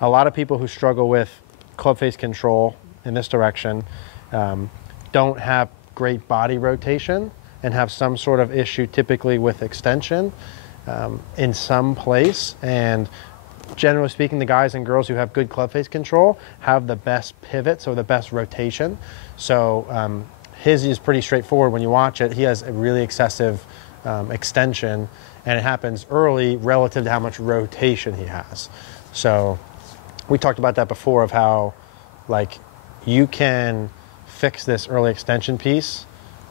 a lot of people who struggle with club face control in this direction don't have great body rotation and have some sort of issue typically with extension in some place. And generally speaking, the guys and girls who have good club face control have the best pivots or the best rotation. So his is pretty straightforward when you watch it. He has a really excessive extension, and it happens early relative to how much rotation he has. So we talked about that before, of how like you can fix this early extension piece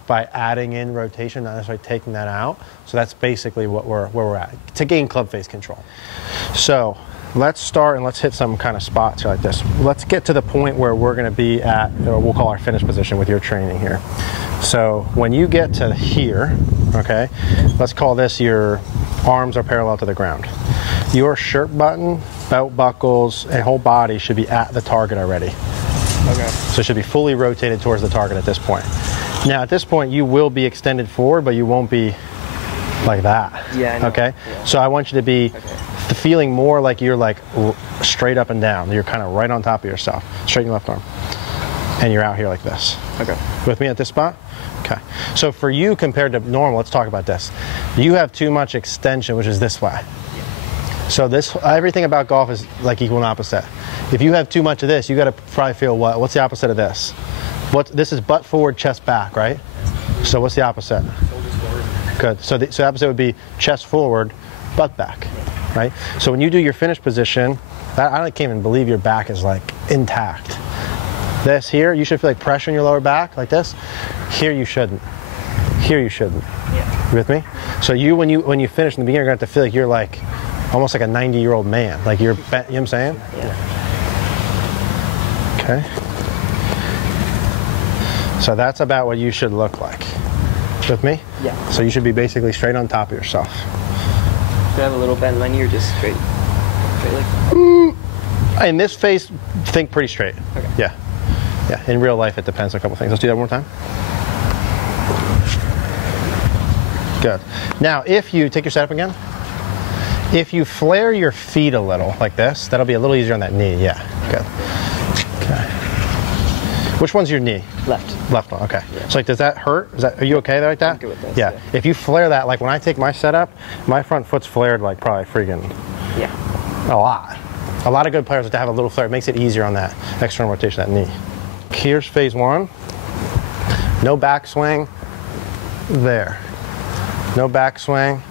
by adding in rotation, not necessarily taking that out. So that's basically what where we're at to gain club face control. So let's start and let's hit some kind of spots here like this. Let's get to the point where we're going to be at, or we'll call our finish position with your training here. So when you get to here, okay, let's call this your arms are parallel to the ground. Your shirt button, belt buckles, and whole body should be at the target already. Okay. So it should be fully rotated towards the target at this point. Now at this point you will be extended forward, but you won't be like that. Yeah, I know. Okay? Yeah. So I want you to be feeling more like you're like straight up and down. You're kind of right on top of yourself. Straighten your left arm. And you're out here like this. Okay. With me at this spot? Okay. So for you compared to normal, let's talk about this. You have too much extension, which is this way. So this, everything about golf is like equal and opposite. If you have too much of this, you got to probably feel what? What's the opposite of this? This is butt forward, chest back, right? So what's the opposite? Shoulders forward. Good. So the opposite would be chest forward, butt back, right? So when you do your finish position, I can't even believe your back is like intact. This here, you should feel like pressure in your lower back, like this. Here you shouldn't. Here you shouldn't. Yeah. You with me? So when you finish in the beginning, you're gonna have to feel like you're like almost like a 90-year-old man. Like you're, you know what I'm saying? Yeah. Okay. So that's about what you should look like. With me? Yeah. So you should be basically straight on top of yourself. Do I have a little bend linear, just straight? Straight like that? In this phase, think pretty straight. Okay. Yeah. Yeah. In real life, it depends on a couple things. Let's do that one more time. Good. Now, if you take your setup again, if you flare your feet a little like this, that'll be a little easier on that knee. Yeah. Good. Okay. Which one's your knee? Left. Left one, okay. Yeah. So like, does that hurt? Are you okay like that? I'm good with this, yeah. Yeah. If you flare that, like when I take my setup, my front foot's flared like probably freaking a lot. A lot of good players have to have a little flare. It makes it easier on that external rotation of that knee. Here's phase one. No backswing. There. No backswing.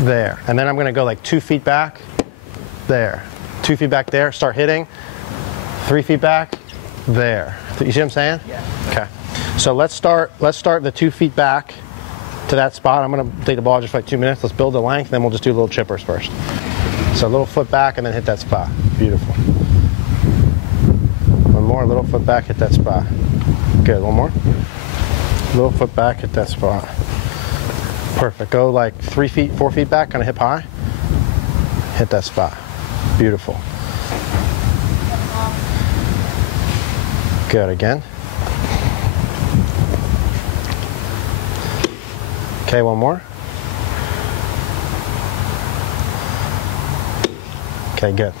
There. And then I'm going to go like 2 feet back. There. 2 feet back there. Start hitting. 3 feet back. There. You see what I'm saying? Yeah. Okay. So let's start the 2 feet back to that spot. I'm going to take the ball just for like 2 minutes. Let's build the length, then we'll just do little chippers first. So a little foot back and then hit that spot. Beautiful. One more, little foot back, hit that spot. Good. One more. Little foot back, hit that spot. Perfect. Go like 3 feet, 4 feet back, kind of hip high. Hit that spot. Beautiful. Good. Again. Okay, one more. Okay, good.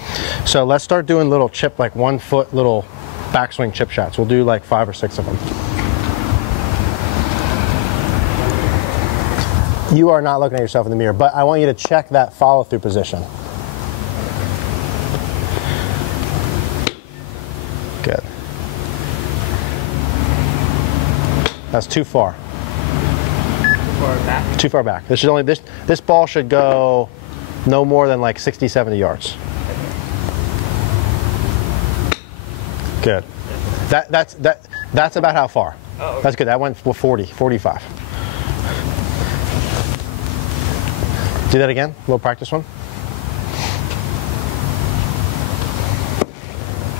So let's start doing little chip, like 1 foot little backswing chip shots. We'll do like 5 or 6 of them. You are not looking at yourself in the mirror, but I want you to check that follow-through position. Good. That's too far. Too far back? Too far back. This should only this ball should go no more than like 60, 70 yards. Good. That's about how far. Oh, okay. That's good. That went 40, 45. Do that again. A little practice one.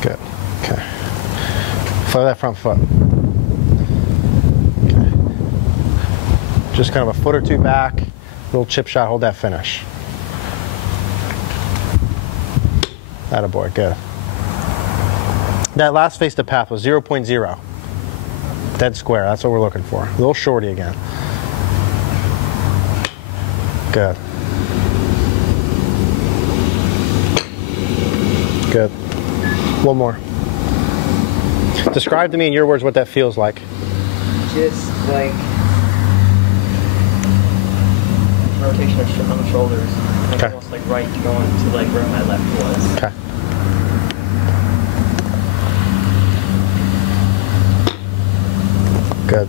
Good. Okay. Flare that front foot. Okay. Just kind of a foot or two back. Little chip shot. Hold that finish. Attaboy. Good. That last face to path was 0.0. Dead square. That's what we're looking for. A little shorty again. Good. Good. One more. Describe to me in your words what that feels like. Just like rotation on the shoulders. Like okay. Almost like right going to like where my left was. Okay. Good.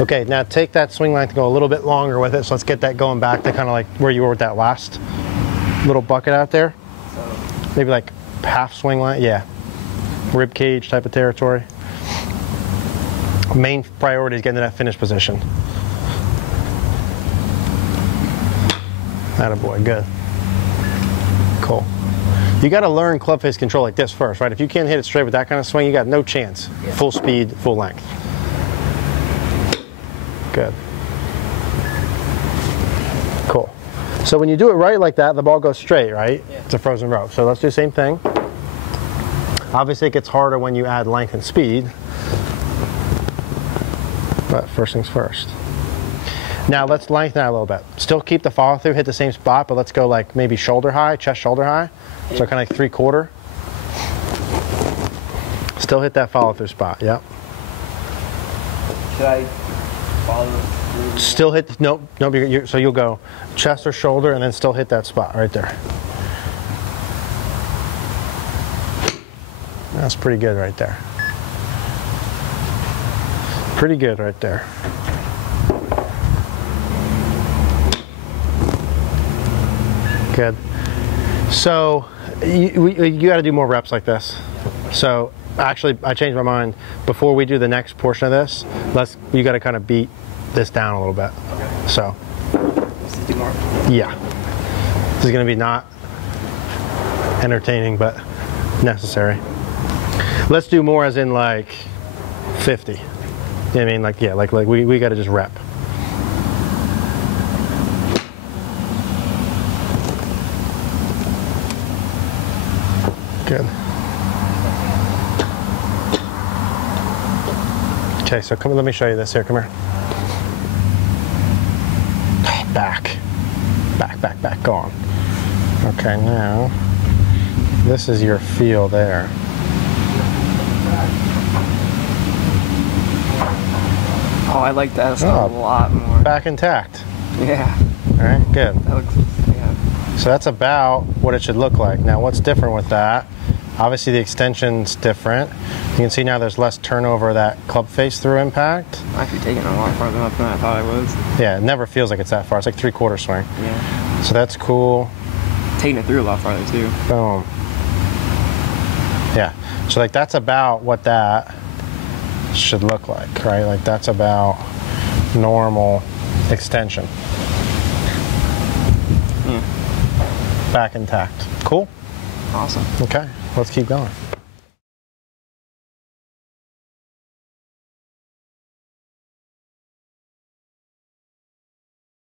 Okay, now take that swing length and go a little bit longer with it. So let's get that going back to kind of like where you were with that last little bucket out there. So maybe like half swing length, yeah. Rib cage type of territory. Main priority is getting to that finish position. Attaboy, good. Cool. You got to learn club face control like this first, right? If you can't hit it straight with that kind of swing, you got no chance. Yeah. Full speed, full length. Good. Cool. So when you do it right like that, the ball goes straight, right? Yeah. It's a frozen rope. So let's do the same thing. Obviously it gets harder when you add length and speed. But first things first. Now let's lengthen out a little bit. Still keep the follow through, hit the same spot, but let's go like maybe shoulder high, chest shoulder high. So kind of like 3/4. Still hit that follow through spot, yep. should I follow through? Still hit, nope, so you'll go chest or shoulder and then still hit that spot right there. That's pretty good right there. Pretty good right there. Good. So you got to do more reps like this. So actually, I changed my mind. Before we do the next portion of this, you got to kind of beat this down a little bit. Okay. So. Let's do more. Yeah. This is going to be not entertaining, but necessary. Let's do more as in like 50. You know what I mean? Like, yeah, like we got to just rep. Good. Okay, so let me show you this here. Come here. Oh, back. Back, go on. Okay, now, this is your feel there. Oh, I like that a lot more. Back intact. Yeah. All right, good. That looks, yeah. So that's about what it should look like. Now, what's different with that? Obviously, the extension's different. You can see now there's less turnover of that club face through impact. I'm actually taking it a lot farther up than I thought I was. Yeah, it never feels like it's that far. It's like 3/4 swing. Yeah. So that's cool. Taking it through a lot farther too. Boom. Yeah. So like that's about what that should look like, right? Like that's about normal extension. Yeah. Back intact. Cool? Awesome. Okay, let's keep going.